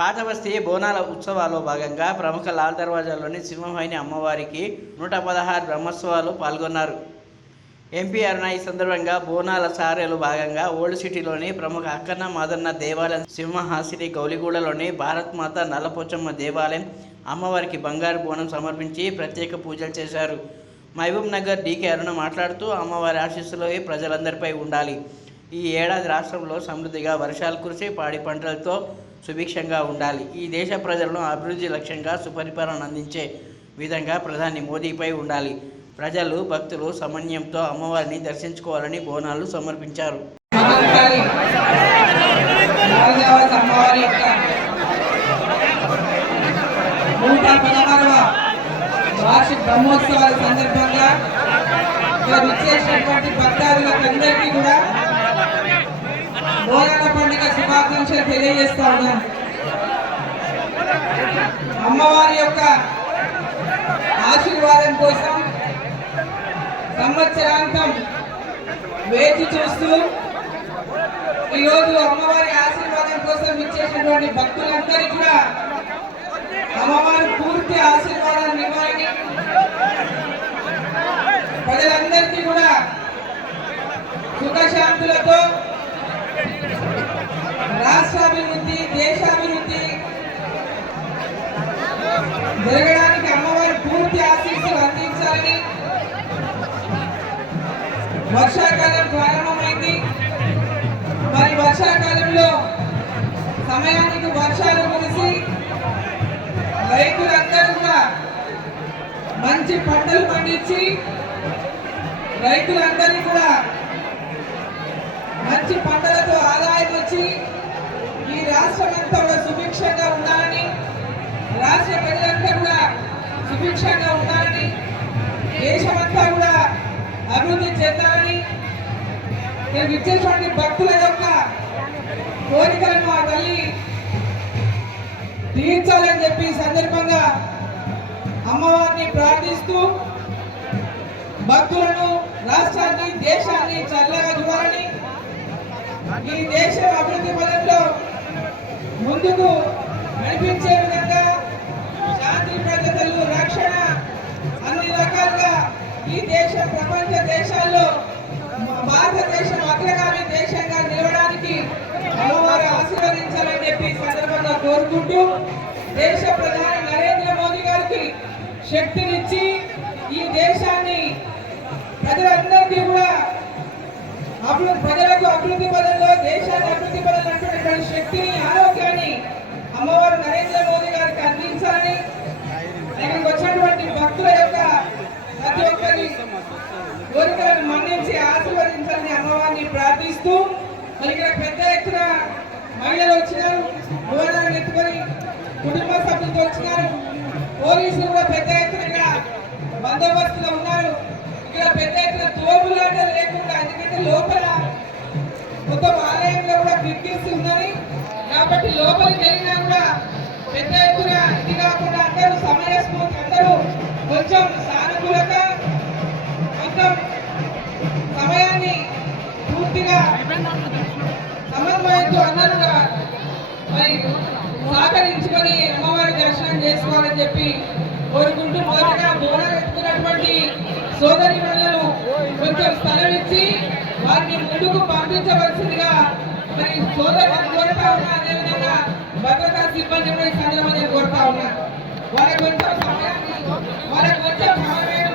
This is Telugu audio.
పాతబస్తీ బోనాల ఉత్సవాల్లో భాగంగా ప్రముఖ లాల్ దర్వాజాలోని సింహవాహిని అమ్మవారికి నూట పదహారు బ్రహ్మోత్సవాలు పాల్గొన్నారు. ఎంపీ అరుణ ఈ సందర్భంగా బోనాల సారెలు భాగంగా ఓల్డ్ సిటీలోని ప్రముఖ అక్కన్న మాదన్న దేవాలయం సింహహాసిని గౌలిగూడలోని భారత్ మాత నల్లపోచమ్మ దేవాలయం అమ్మవారికి బంగారు బోనం సమర్పించి ప్రత్యేక పూజలు చేశారు. మహబూబ్ నగర్ డీకే అరుణ మాట్లాడుతూ అమ్మవారి ఆశీస్సులు ప్రజలందరిపై ఉండాలి. ఈ ఏడాది రాష్ట్రంలో సమృద్ధిగా వర్షాలు కురిసి పాడి పంటలతో సుభిక్షంగా ఉండాలి. ఈ దేశ ప్రజలను అభివృద్ధి లక్ష్యంగా సుపరిపాలన అందించే విధంగా ప్రధాని మోదీపై ఉండాలి. ప్రజలు భక్తులు సమన్వయంతో అమ్మవారిని దర్శించుకోవాలని బోనాలు సమర్పించారు. వార్షిక బ్రహ్మోత్సవాల సందర్భంగా ఇక్కడ విచ్చేసినటువంటి కూడా బోనాల శుభాకాంక్షలు తెలియజేస్తా ఉన్నాను అమ్మవారి యొక్క ఆశీర్వాదం కోసం సంవత్సరాంతం వేచి చూస్తూ ఈరోజు అమ్మవారి ఆశీర్వాదం కోసం ఇచ్చేసినటువంటి భక్తులందరికీ కూడా అమ్మవారి పూర్తి ఆశీర్వాదాన్ని ఇవ్వాలని ప్రజలందరికీ కూడా సుఖశాంతులతో రాష్ట్రాభివృద్ధి దేశాభివృద్ధి జరగడానికి అమ్మవారి పూర్తి ఆశీస్సులు అందించాలని వర్షాకాలం ప్రారంభమైంది. మరి వర్షాకాలంలో సమయానికి వర్షాలు కురిసి రైతులందరూ కూడా మంచి పంటలు పండించి రైతులందరినీ కూడా మంచి పంటలతో ఆదాయం వచ్చి రాష్ట్రం అంతా కూడా సుభిక్షంగా ఉండాలని రాష్ట్ర ప్రజలంతా కూడా సుభిక్షంగా ఉండాలని దేశమంతా కూడా అభివృద్ధి చెందాలని నేను ఇచ్చేటువంటి భక్తుల యొక్క కోరికలను ఆ తల్లి తీర్చాలని చెప్పి సందర్భంగా అమ్మవారిని ప్రార్థిస్తూ భక్తులను రాష్ట్రాన్ని దేశాన్ని చల్లగా చూడాలని ఈ దేశం అభివృద్ధి పదంలో ముందుకు నడిపించే విధంగా శాంతి భద్రతలు రక్షణ అన్ని రకాలుగా ఈ దేశం ప్రపంచ దేశాల్లో భారతదేశం అగ్రగామి దేశంగా నిలవడానికి అమ్మవారు ఆశీర్వదించాలని చెప్పి సందర్భంగా కోరుకుంటూ దేశ ప్రధాని నరేంద్ర మోదీ గారికి శక్తినిచ్చి ఈ దేశాన్ని ప్రజలందరికీ కూడా అభివృద్ధి ప్రజలకు అభివృద్ధి పదంలో దేశాన్ని అభివృద్ధి పదంలో శక్తిని నరేంద్ర మోదీ గారికి అందించాలని ఇక్కడికి వచ్చినటువంటి భక్తుల యొక్క ప్రతి ఒక్కరి కోరికలను మన్నించి ఆశీర్వదించాలని అమ్మవారిని ప్రార్థిస్తూ మరి ఇక్కడ పెద్ద ఎత్తున మహిళలు వచ్చినారు భోజనాలు ఎత్తుకొని కుటుంబ సభ్యులతో వచ్చినారు. పోలీసులు కూడా పెద్ద ఎత్తున ఇక్కడ బందోబస్తులో ఉన్నారు. ఇక్కడ పెద్ద ఎత్తున తోపులాట లేకుండా ఎందుకంటే లోపల మొత్తం ఆలయంలో ఉన్నది. కాబట్టి లోపలికి వెళ్ళినా కూడా పెద్ద ఎత్తున ఇది కాకుండా అందరూ సమయస్ఫూర్తి అందరూ కొంచెం సానుకూలత మొత్తం సమయాన్ని పూర్తిగా సమన్వయంతో అందరూ మరి సహకరించుకొని అమ్మవారి దర్శనం చేసుకోవాలని చెప్పి కోరుకుంటూ మొదటగా బోనాలు ఎత్తుకున్నటువంటి సోదరి మహిళలు కొంచెం స్థలం ఇచ్చి వారిని ముందుకు పంపించవలసిందిగా మరి సోదరులు కోరుతా ఉన్నా అదేవిధంగా భద్రతా సిబ్బంది కూడా ఈ సందర్భంగా కోరుతా ఉన్నా వారికి కొంచెం సమయాన్ని వారికి కొంచెం సమయం